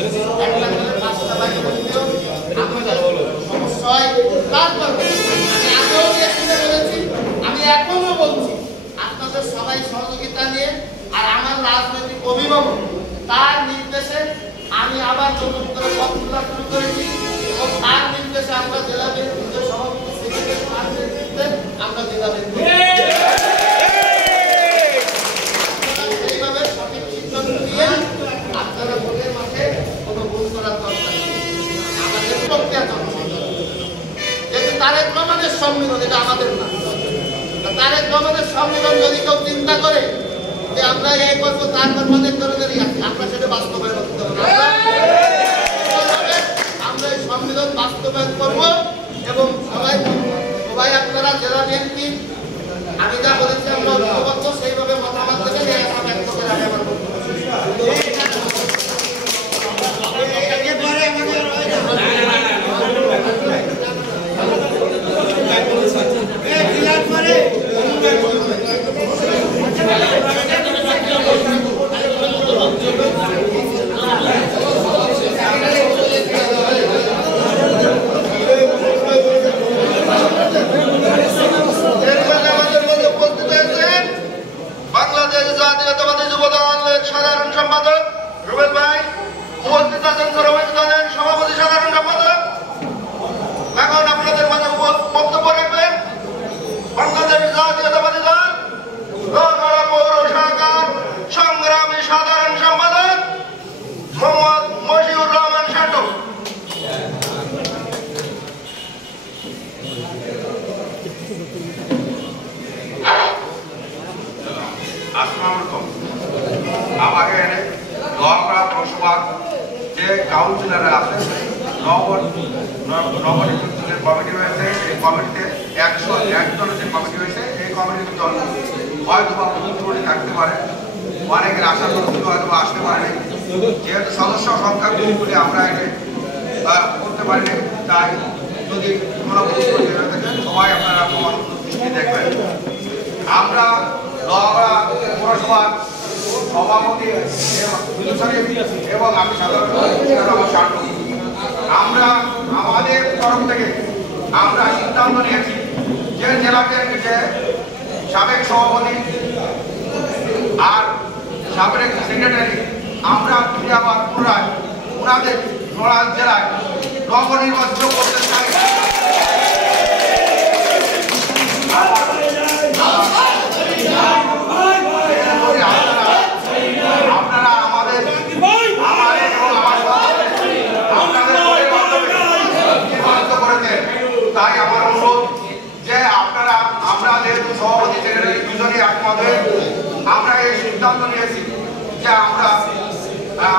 একটা করে 5টা বাড়ি বলতেও আমাদের সমস্যা হয়। তারপর আমি আগেও বলেছি, আমি এখনো বলছি, আপনাদের সবাই সহযোগিতা নিয়ে আর আমার রাজনৈতিক অভিভাবক তার নির্দেশে আমি আবার নতুন করে পথ খোলা শুরু করেছি এবং তার নির্দেশে আমরা জেলা বিএনপির সভাপতি সেক্রেটারি তার নেতৃত্বে আমরা জেলা বিএনপি সেইভাবে সঠিক সিদ্ধান্ত নিয়ে আপনারা ভোটের মাঠে কোনো ভুল করার দরকার নেই। আমাদের প্রক্রিয়া যেহেতু তারেক রহমানের সম্মেলন, এটা আমাদের না, তারেক রহমানের সম্মেলন যদি কেউ চিন্তা করে যে আমরা এই করবো তার অনেক ধরনেরই আছে, আমরা সেটা বাস্তবায়ন করতে হবে। আমরা এই সম্মেলন বাস্তবায়ন করব এবং সবাই আপনারা জেলা বিএনপি আমি যা বলেছি আমরা ঐক্যবদ্ধ সেইভাবে মতামত দেবেন। ব্যক্ত করে আমি আমার সাধারণ সম্পাদক রুবেল ভাই, উপস্থিত আছেন শ্রমিক দলের সভাপতি সাধারণ সম্পাদক। এখন আপনাদের মাঝে বক্তব্য রাখবেন বাংলাদেশ জাতীয়তাবাদী দল লোহাগড়া পৌর শাখার সংগ্রামী সাধারণ সম্পাদক মোহাম্মদ মশিউর রহমান শাটু। আমাকে লোহাগড়া পৌরসভার যে কাউন্সিলররা আছেন নবনির্বাচিত কমিটি হয়েছে, এই কমিটিতে 101 জনের যে কমিটি হয়েছে, এই কমিটির দল হয়তো বা ত্রুটি থাকতে পারে, অনেকের আশা করছিল হয়তো আসতে পারেনি। যেহেতু সদস্য সংখ্যা বেশি বলে আমরা একে করতে পারিনি, তাই যদি কোনো ত্রুটি হয়ে থাকে সবাই আপনারা দৃষ্টি দেখবেন। আমরা লোহাগড়া পৌরসভার সভাপতি এবং আমি সাধারণ আমরা আমাদের তরফ থেকে আমরা সিদ্ধান্ত নিয়েছি যে জেলা বিএনপির যে সাবেক সভাপতি আর সাবেক সেক্রেটারি আমরা আবার পুনরায় ওনাদের নড়াইল জেলায় নবনির্বাচিত করতে চাই। আপনারা আমাদের করেছেন, তাই আমার অনুরোধ যে আপনারা আমরা যেহেতু সভাপতি সেক্রেটারি দুজনই একমত হয়ে আমরা এই সিদ্ধান্ত নিয়েছি যে আমরা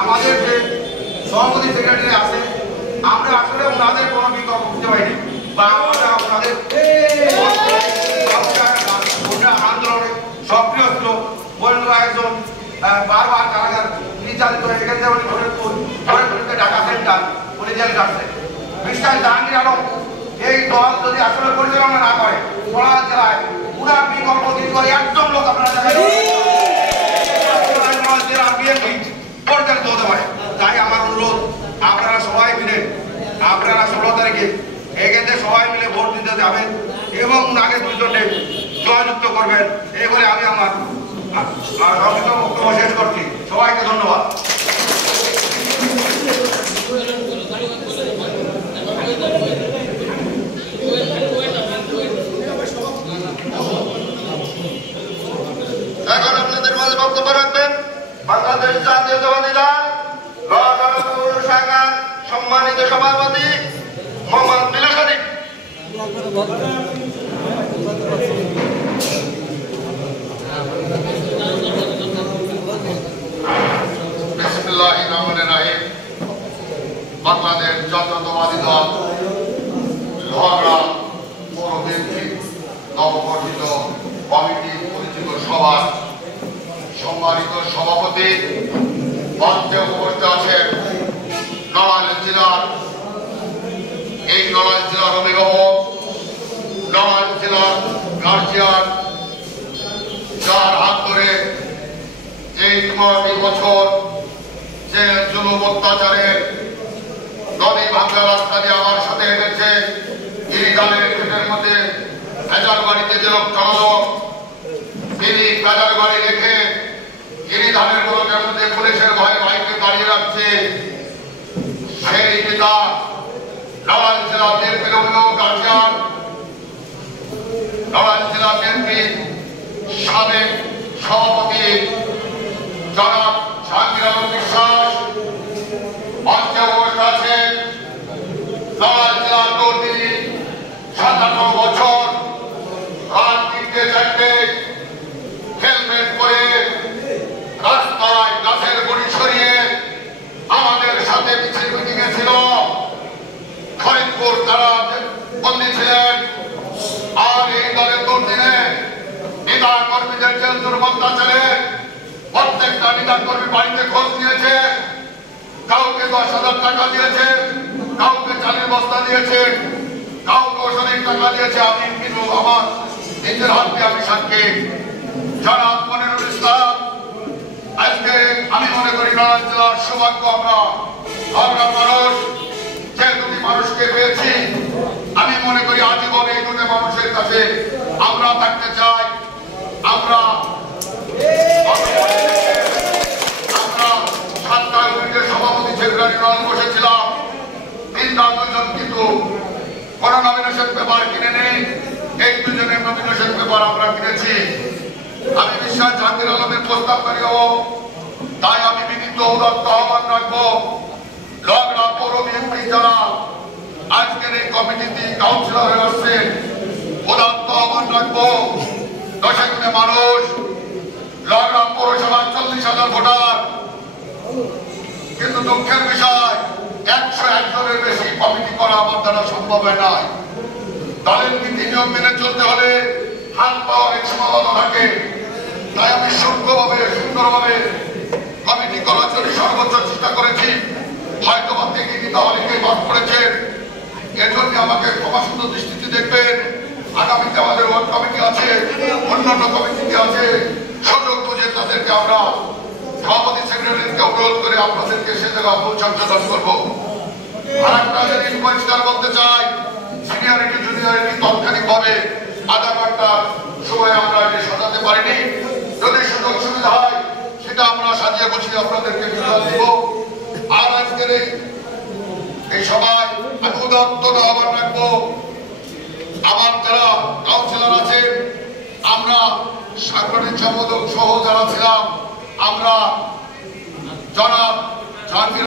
আমাদের যে সভাপতি সেক্রেটারি আছে আমরা আসলে ওনাদের কোনো বিকল্প খুঁজে পাইনি বা আমরা ওনাদের আন্দোলনে সক্রিয় ছিল। বললো একজন বারবার কারাগার নির্যাতিত হয়ে এখান থেকে উনি ঘরে ঢাকা সেন্টার উনি জেল কাটছে। মিস্টার জাহাঙ্গীর আলম এই দল যদি আসলে পরিচালনা না করে নড়াইল জেলায় পুরা বিকল্প করে একদম লোক আপনারা জেলা বিএনপি পরিচালিত হতে পারে। তাই আমার অনুরোধ আপনারা সবাই মিলে আপনারা 16 তারিখে এখানে সবাই মিলে ভোট দিতে যাবেন এবং আগে দুজনে জয়যুক্ত করবেন। এই বলে আমি আমার সংক্ষিপ্ত বক্তব্য শেষ করছি। সবাইকে ধন্যবাদ। এখন আপনাদের মাঝে বক্তব্য রাখবেন বাংলাদেশ জাতীয়তাবাদী দল লোহাগড়া পৌর শাখার সম্মানিত সভাপতি মোহাম্মদ মিলন শরীফ। বিসমিল্লাহির রহমানির রহিম। বাংলাদেশ জাতীয়তাবাদী দল লোহাগড়া পৌর বিএনপি নবগঠিত কমিটি পরিচিত সভার সম্মানিত সভাপতি মঞ্চে উপস্থিত আছেন নড়াইল জেলার অভিভাবক, নড়াইল জেলার গার্জিয়ান, যার হাত ধরে এই 9টি বছর যে জুলুম অত্যাচারের নদী ভাঙ্গা রাস্তা দিয়ে আমার সাথে হেঁটেছে গিরিধানের ক্ষেতের মধ্যে ভেজাল বাড়িতে যে লোক চালালো তিনি ভেজাল বাড়ি রেখে গিরিধানের গোলকের মধ্যে পুলিশের ভয়ে ভাইকে দাঁড়িয়ে রাখছে সেই নেতা নড়াইল জেলা বিএনপির অভিভাবক গার্জিয়ান নড়াইল জেলা বিএনপির সাবেক সভাপতি জনাব জাহাঙ্গীর আলম বিশ্বাস মঞ্চে বসে আছেন। নড়াইল জেলার দৌড়ি 57 বছর রাত 3-4 হেলমেট পরে রাস্তায় গাছের গুড়ি সরিয়ে আমাদের সাথে মিছিল মিটিংয়ে ছিল। ফরিদপুর তারা বন্দী ছিলেন। আর এই দলের দুর্দিনে নেতা কর্মীদের জেল দুর্বত্যাচারে প্রত্যেকটা নেতা কর্মী বাড়িতে খোঁজ নিয়েছে। কাউকে 10,000 টাকা দিয়েছে, কাউকে চালের বস্তা দিয়েছে, কাউকে অনেক টাকা দিয়েছে। আমি কিন্তু আমার নিজের হাত দিয়ে আমি সাক্ষী। জনাব মনিরুল ইসলাম, আজকে আমি মনে করি নড়াইল জেলার সৌভাগ্য আমরা মানুষ যে দুটি মানুষকে পেয়েছি। আমি মনে করি আজীবন এই দুটি মানুষের কাছে আমরা থাকতে চাই। আমরা 7টা ইউনিটের সভাপতি সেক্রেটারি দল বসেছিলাম। 2জন কিন্তু কোন নমিনেশন পেপার কিনে নেই। এই 2জনের নমিনেশন পেপার আমরা কিনেছি। আমি বিশ্বাস জাহাঙ্গীর আলমের প্রস্তাবকারী হব। তাই আমি বিনীত উদাত্ত আহ্বান রাখবো লগড়া পৌর বিএনপি যারা আজকের এই কমিটিতে কাউন্সিলর হয়ে আসছেন, উদাত্ত আহ্বান রাখবো 10 গুণে মানুষ লগড়া পৌরসভার 40,000 ভোটার। কিন্তু দুঃখের বিষয় 101 জনের বেশি কমিটি করা আমার দ্বারা সম্ভব হয় নাই। দলের নীতি নিয়ম মেনে চলতে হলে হাত পাওয়ার এক সীমাবদ্ধ থাকে। তাই আমি সুন্দরভাবে কমিটি করার জন্য সর্বোচ্চ চেষ্টা করেছি। হয়তো বা থেকে নিতে অনেকেই বাদ পড়েছেন, এজন্য আমাকে ক্ষমাসুন্দর দৃষ্টিতে দেখবেন। আগামীতে আমাদের ওয়ার্ড কমিটি আছে, অন্যান্য কমিটি আছে, সুযোগ বুঝে তাদেরকে আমরা সভাপতি সেক্রেটারিকে অনুরোধ করে আপনাদেরকে সে জায়গায় পৌঁছাতে করবো। আর একটা জিনিস পরিষ্কার বলতে চাই, সিনিয়রিটি জুনিয়রিটি তাৎক্ষণিক ভাবে আধা ঘন্টা সময় আমরা এটি সাজাতে পারিনি। যদি সুযোগ সুবিধা হয় সেটা আমরা সাজিয়ে গুছিয়ে আপনাদেরকে দিব। আর আজকের এই সভায় আমি উদাত্ত আহ্বান রাখবো আমার যারা কাউন্সিলর আছে, আমরা সাংগঠনিক সম্পাদক সহ যারা ছিলাম, আমরা জনাব জাহাঙ্গীর